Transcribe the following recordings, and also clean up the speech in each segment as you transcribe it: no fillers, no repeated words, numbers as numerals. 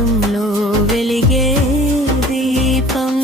మార్గంలో వెలిగే దీపం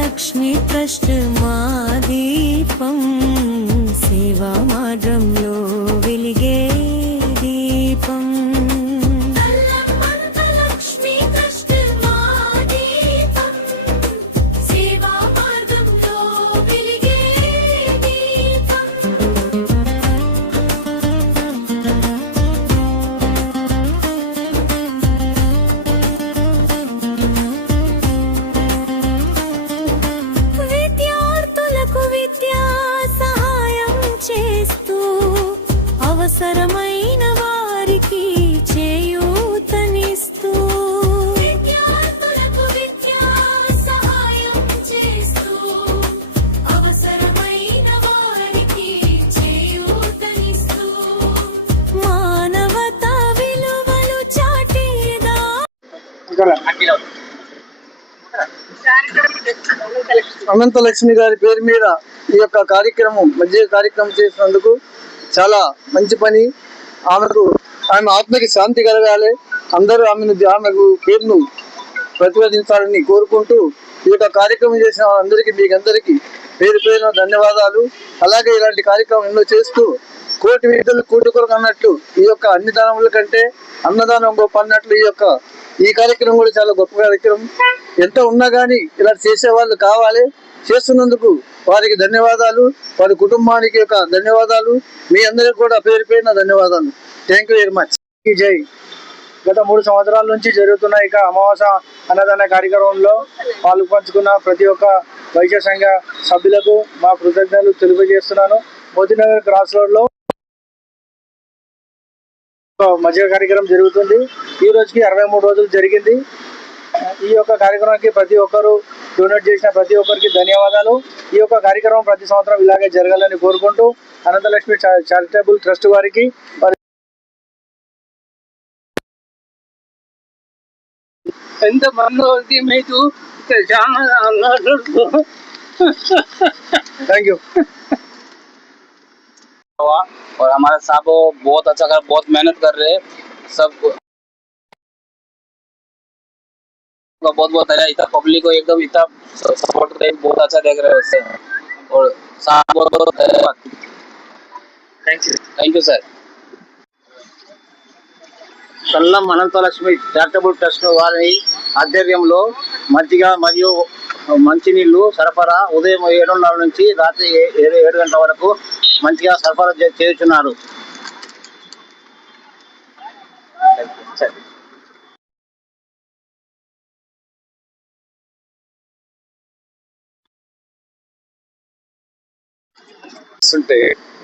లక్ష్మీ ట్రస్ట్ మా దీపం సేవా మార్గంలో వెలిగే దీపం అవసరమైన వారికి చేయూతనిస్తూ విద్యార్థులకు విద్యా సహాయం చేస్తూ అవసరమైన వారికి చేయూతనిస్తూ మానవతా విలువలు చాటేదా అనంత లక్ష్మి గారి పేరు మీద ఈ యొక్క కార్యక్రమం మధ్య కార్యక్రమం చేసినందుకు చాలా మంచి పని. ఆమె ఆత్మకి శాంతి కలగాలి, అందరూ ఆమెకు పేరును ప్రతిపాదించాలని కోరుకుంటూ ఈ యొక్క కార్యక్రమం చేసిన వాళ్ళందరికీ మీకందరికీ పేరు పేరున ధన్యవాదాలు. అలాగే ఇలాంటి కార్యక్రమం ఎన్నో చేస్తూ కోటి విద్యలు కూటుకొరకు అన్నట్లు ఈ యొక్క అన్ని దానముల కంటే అన్నదానం గొప్ప అన్నట్లు ఈ కార్యక్రమం కూడా చాలా గొప్ప కార్యక్రమం. ఎంత ఉన్నా కానీ ఇలా చేసే వాళ్ళు కావాలి. చేస్తున్నందుకు వారికి ధన్యవాదాలు, వారి కుటుంబానికి యొక్క ధన్యవాదాలు, మీ అందరికి కూడా పేరు పేరున ధన్యవాదాలు. Thank you very much. జై. గత 3 సంవత్సరాల నుంచి జరుగుతున్న ఇక అమావాస అన్నదాన కార్యక్రమంలో పాల్పంచుకున్న ప్రతి ఒక్క వైశ్య సంఘ సభ్యులకు మా కృతజ్ఞతలు తెలియజేస్తున్నాను. మోతీనగర్ క్రాస్ రోడ్లో మధ్య కార్యక్రమం జరుగుతుంది. ఈ రోజుకి 63 రోజులు జరిగింది. ఈ యొక్క కార్యక్రమానికి ప్రతి ఒక్కరు డొనేట్ చేసిన ప్రతి ఒక్కరికి ధన్యవాదాలు. ఈ యొక్క కార్యక్రమం ప్రతి సంవత్సరం ఇలాగే జరగాలని కోరుకుంటూ అనంతలక్ష్మి చారిటబుల్ ట్రస్ట్ వారికి थैंक यू। और हमारे साहब बहुत अच्छा कर, बहुत मेहनत कर रहे हैं सब बहुत बहुत है। इतना पब्लिक को एकदम इतना सपोर्ट कर बहुत अच्छा देख रहे हैं उससे। और साहब बहुत बहुत धन्यवाद। Thank you sir. Kallam Ananthalakshmi charitable trust వారి ఆధ్వర్యంలో మజ్జిగ మరియు మంచినీళ్ళు సరఫరా ఉదయం 7:30 నుంచి రాత్రి 7 గంటల వరకు మంచిగా సరఫరా చేస్తున్నారు.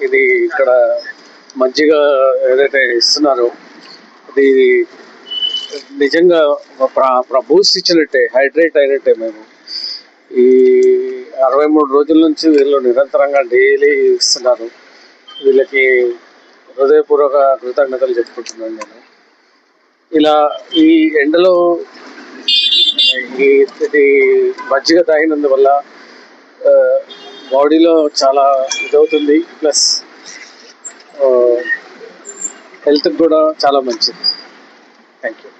ఇది ఇక్కడ మజ్జిగ ఏదైతే ఇస్తున్నారో అది నిజంగా బూస్ట్ ఇచ్చినట్టే, హైడ్రేట్ అయినట్టే. మేము ఈ 63 రోజుల నుంచి వీళ్ళు నిరంతరంగా డైలీ ఇస్తున్నారు. వీళ్ళకి హృదయపూర్వక కృతజ్ఞతలు చెప్పుకుంటున్నాను నేను. ఇలా ఈ ఎండలో ఇది మజ్జిగ తాగినందువల్ల బాడీలో చాలా ఇదవుతుంది, ప్లస్ హెల్త్కి కూడా చాలా మంచిది. Thank you.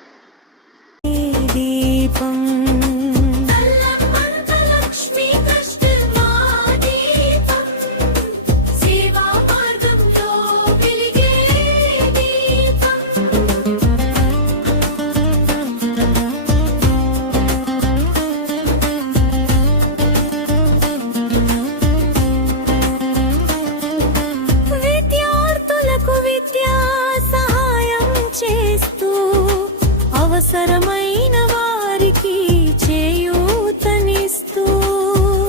అవసరమైన వారికి చేయూతనిస్తూ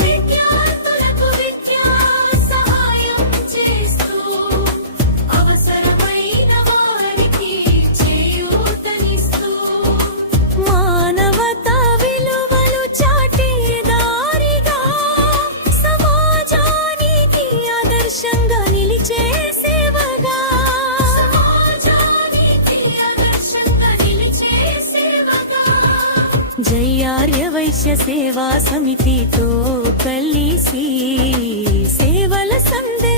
విద్యార్థులకు విద్యా సహాయం చేస్తూ అవసరమైన వారికి చేయూతనిస్తూ మానవతా విలువలు చాటే దారిగా సమాజానికి ఆదర్శంగా నిలిచే సేవగా సమాజానికి ఆదర్శంగా నిలిచే సేవగా జై ఆర్య వైశ్య సేవా సమితితో కలిసి సేవల సందేశం